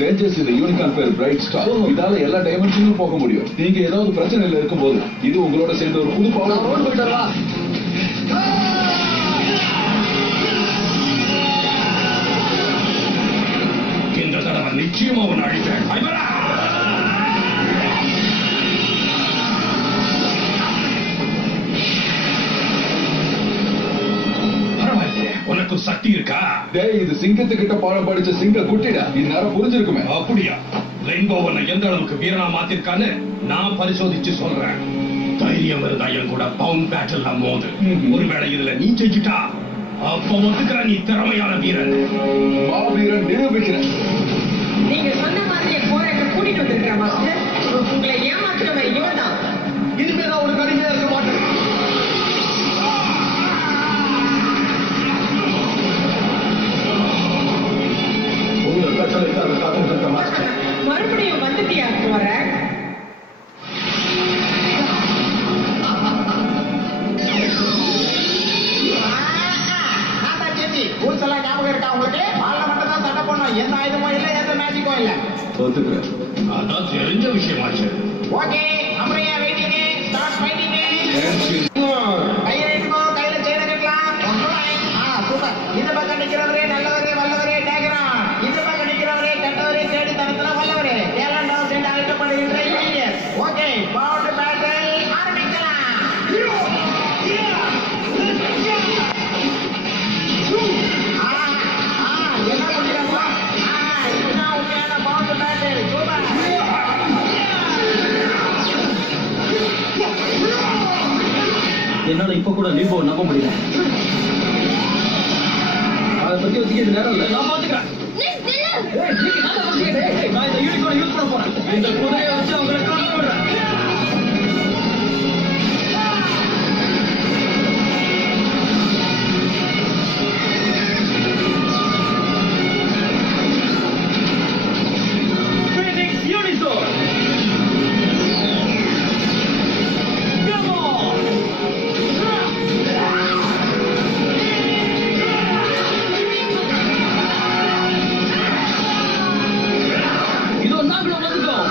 Rangers இந்த unicorn பேர் bright star. இதால எல்லா டைமென்ஷனும் போக முடியும். நீங்க ஏதாவது பிரச்சனையில இருக்கும்போது இது உங்களோட சேர்ந்து ஒரு புது பவர் ரோல் போயிட்டா. இந்த தடவை நிச்சயமா ஒன்று அழிப்பேன். உனக்கு சக்தி இருக்கா? டேய், இது சிங்கத்துக்கிட்ட பாடம் படிச்ச சிங்க குட்டிடா. இந்நேரம் புரிஞ்சிருக்குமே. அப்படியா? ரெயின்போவனை எந்த அளவுக்கு வீரனா மாத்திருக்கான்னு நான் பரிசோதிச்சு சொல்றேன். தைரியம் இருந்தா என் கூட பவுண்ட் பேட்டில் மோது. ஒருவேளை இதுல நீ ஜெயிச்சிட்டா அப்ப ஒத்துக்கிற நீ திறமையான வீரன். மாவீரன் நிரூபிக்கிறேன். நீங்க சொன்ன மாதிரி போராட்ட கூட்டிட்டு வந்திருக்கிற மாஸ்டர். உங்களை ஏமாத்துறவன் இவன் தான். இனிமே நான் ஒரு கடுமையா இருக்க மாட்டேன். மறுபடியும் வந்துட்டியா போற? ஞாபகம் இருக்கா உங்களுக்கு? பால்ல மட்டும் தான் சண்டை போடணும். எந்த ஆயுதமும் இல்லை, எந்த மேஜிக்கும் இல்லை. அதான் தெரிஞ்ச விஷயமாச்சு. ஓகே, அம்ரையா வெயிட்டிங். Start fighting. கையில எடுக்கோ, கையில செயின கட்டலாம். சூப்பர். இந்த பக்கம் நிக்கிறவரே நல்லவரே வல்லவரே டேகரான். இந்த பக்கம் நிக்கிறவரே கட்டவரே தேடி தரத்துல வல்லவரே. டேலண்ட் ஹவுஸ் என்று அழைக்கப்படுகின்ற இன்ஜினியர். ஓகே, பவுண்ட் பேட்டில் ஆரம்பிக்கலாம். என்ன பண்ணிடுறோம்? இதுதான் உண்மையான பவுண்ட் பேட்டில். சூப்பர். என்னால இப்ப கூட லீவோ நம்ப முடியல. அதை பத்தி வச்சுக்க நேரம் இல்லை. நான் பாத்துக்கிறேன். நான் இந்த யூனிகார்னை யூஸ் பண்ண போறேன். இந்த குதிரையை வச்சு அவங்களை கொண்டு விடுறேன். இதோ நாங்களும் வந்துட்டோம்.